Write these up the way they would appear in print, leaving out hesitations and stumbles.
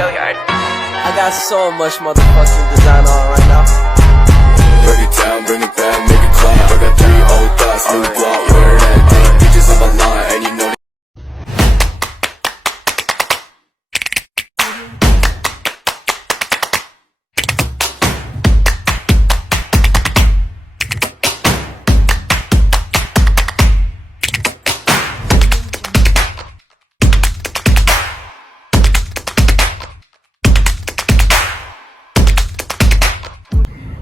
I got so much motherfucking design on right now. Break it down, bring it back, make it clap. I got 3 old thoughts, new block, where that day. Bitches on my line, and you know.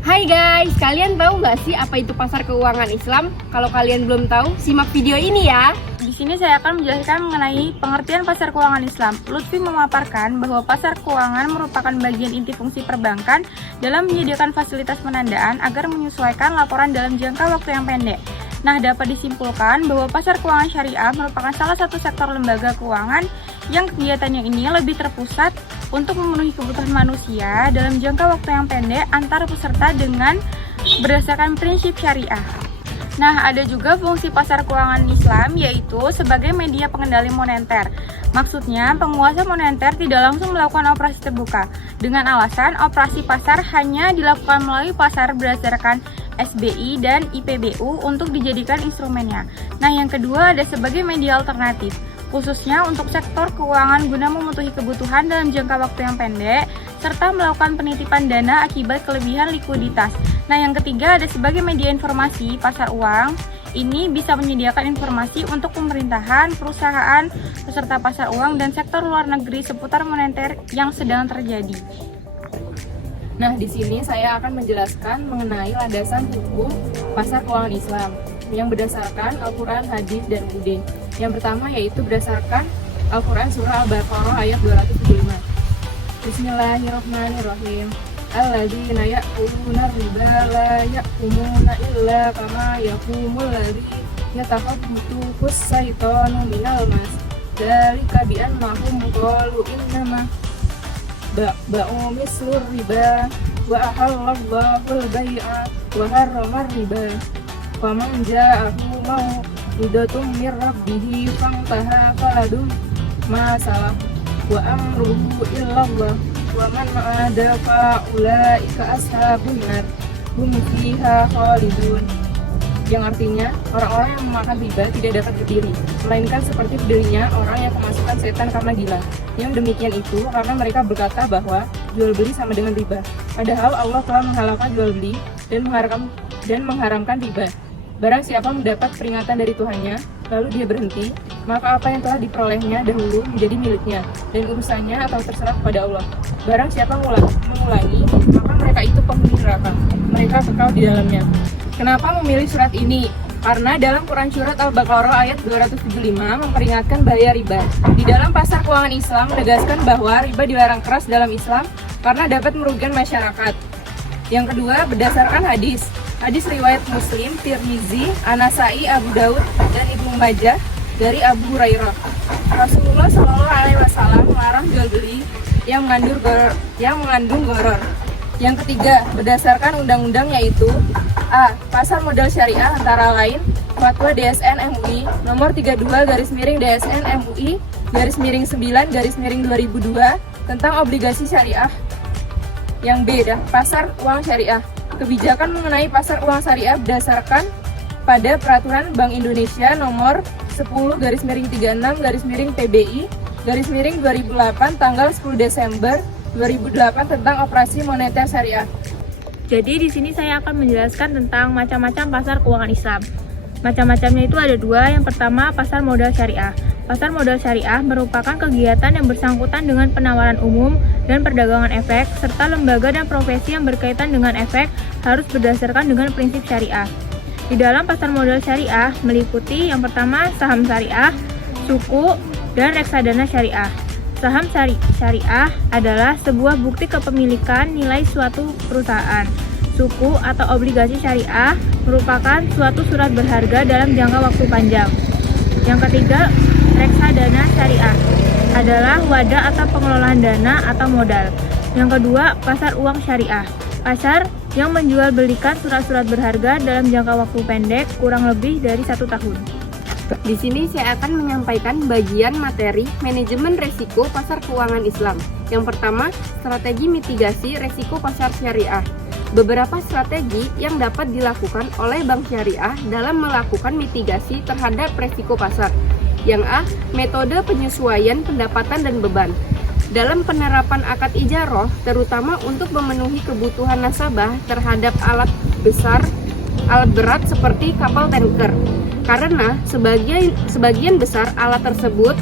Hai guys, kalian tahu nggak sih apa itu pasar keuangan Islam? Kalau kalian belum tahu, simak video ini ya. Di sini saya akan menjelaskan mengenai pengertian pasar keuangan Islam. Lutfi memaparkan bahwa pasar keuangan merupakan bagian inti fungsi perbankan dalam menyediakan fasilitas penandaan agar menyesuaikan laporan dalam jangka waktu yang pendek. Nah, dapat disimpulkan bahwa pasar keuangan syariah merupakan salah satu sektor lembaga keuangan yang kegiatannya ini lebih terpusat untuk memenuhi kebutuhan manusia dalam jangka waktu yang pendek antar peserta dengan berdasarkan prinsip syariah. Nah, ada juga fungsi pasar keuangan Islam yaitu sebagai media pengendali moneter. Maksudnya, penguasa moneter tidak langsung melakukan operasi terbuka dengan alasan operasi pasar hanya dilakukan melalui pasar berdasarkan SBI dan IPBU untuk dijadikan instrumennya. Nah, yang kedua ada sebagai media alternatif, khususnya untuk sektor keuangan guna memenuhi kebutuhan dalam jangka waktu yang pendek, serta melakukan penitipan dana akibat kelebihan likuiditas. Nah, yang ketiga ada sebagai media informasi, pasar uang. Ini bisa menyediakan informasi untuk pemerintahan, perusahaan, peserta pasar uang, dan sektor luar negeri seputar moneter yang sedang terjadi. Nah, di sini saya akan menjelaskan mengenai landasan hukum pasar keuangan Islam yang berdasarkan Al-Quran, Hadis, dan Udin. Yang pertama yaitu berdasarkan Al-Quran Surah Al-Baqarah ayat 275. Bismillahirrahmanirrahim. Alladzina ya'kuluna riba la ya'kumuna illa kama yakumul ladzi yatakhabbathu as-syaitanu minal mas. Dzalika bi annahum qalu innama ba'u mislur riba wa ahallallahu al-bai'a wa harrama riba. Faman ja'ahu mau'idatun mir rabbih fantaha falahu ma salaf wa amruhu illallah wa man ma'ada fa'ulaika ashabun nar hum fiha khalidun. Yang artinya, orang-orang yang memakan riba tidak dapat berdiri, melainkan seperti berdirinya orang yang kemasukan setan karena gila. Yang demikian itu karena mereka berkata bahwa jual beli sama dengan riba. Padahal Allah telah menghalalkan jual beli dan mengharamkan riba. Barang siapa mendapat peringatan dari Tuhannya, lalu dia berhenti, maka apa yang telah diperolehnya dahulu menjadi miliknya, dan urusannya atau terserah kepada Allah. Barang siapa mengulangi, maka mereka itu penghuni neraka. Mereka kekal di dalamnya. Kenapa memilih surat ini? Karena dalam Quran Surat Al-Baqarah ayat 275 memperingatkan bahaya riba. Di dalam pasar keuangan Islam menegaskan bahwa riba dilarang keras dalam Islam karena dapat merugikan masyarakat. Yang kedua, berdasarkan hadis. Hadis riwayat Muslim, Tirmizi, An-Nasai, Abu Daud, dan Ibnu Majah dari Abu Hurairah. Rasulullah SAW melarang jual beli yang mengandung gharar. Yang ketiga, berdasarkan undang-undang yaitu A. Pasar modal syariah antara lain Fatwa DSN MUI nomor 32/DSN MUI /9/2002 tentang obligasi syariah. Yang B. Pasar uang syariah. Kebijakan mengenai pasar uang syariah berdasarkan pada Peraturan Bank Indonesia nomor 10/36/PBI/2008 tanggal 10 Desember 2008 tentang operasi moneter syariah. Jadi di sini saya akan menjelaskan tentang macam-macam pasar keuangan Islam. Macam-macamnya itu ada dua. Yang pertama, pasar modal syariah. Pasar modal syariah merupakan kegiatan yang bersangkutan dengan penawaran umum dan perdagangan efek, serta lembaga dan profesi yang berkaitan dengan efek harus berdasarkan dengan prinsip syariah. Di dalam pasar modal syariah meliputi yang pertama saham syariah, suku, dan reksadana syariah. Saham syariah adalah sebuah bukti kepemilikan nilai suatu perusahaan. Suku atau obligasi syariah merupakan suatu surat berharga dalam jangka waktu panjang. Yang ketiga, reksadana syariah adalah wadah atau pengelolaan dana atau modal. Yang kedua, pasar uang syariah. Pasar yang menjual belikan surat-surat berharga dalam jangka waktu pendek kurang lebih dari 1 tahun. Di sini saya akan menyampaikan bagian materi manajemen resiko pasar keuangan Islam. Yang pertama, strategi mitigasi resiko pasar syariah. Beberapa strategi yang dapat dilakukan oleh bank syariah dalam melakukan mitigasi terhadap resiko pasar. Yang A, metode penyesuaian pendapatan dan beban. Dalam penerapan akad ijaroh, terutama untuk memenuhi kebutuhan nasabah terhadap alat berat seperti kapal tanker. Karena sebagian besar alat tersebut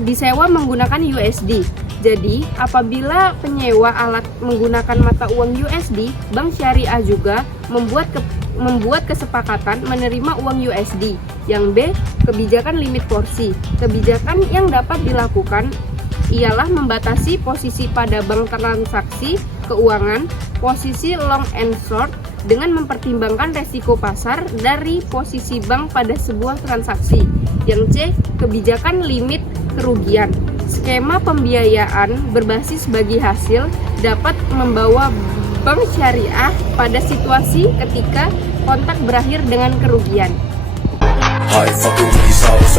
disewa menggunakan USD. Jadi, apabila penyewa alat menggunakan mata uang USD, Bank Syariah juga membuat kesepakatan menerima uang USD. Yang B, kebijakan limit porsi. Kebijakan yang dapat dilakukan ialah membatasi posisi pada bank transaksi keuangan, posisi long and short, dengan mempertimbangkan resiko pasar dari posisi bank pada sebuah transaksi. Yang C, kebijakan limit kerugian. Skema pembiayaan berbasis bagi hasil dapat membawa bank syariah pada situasi ketika kontak berakhir dengan kerugian. I ain't fucking with these hoes,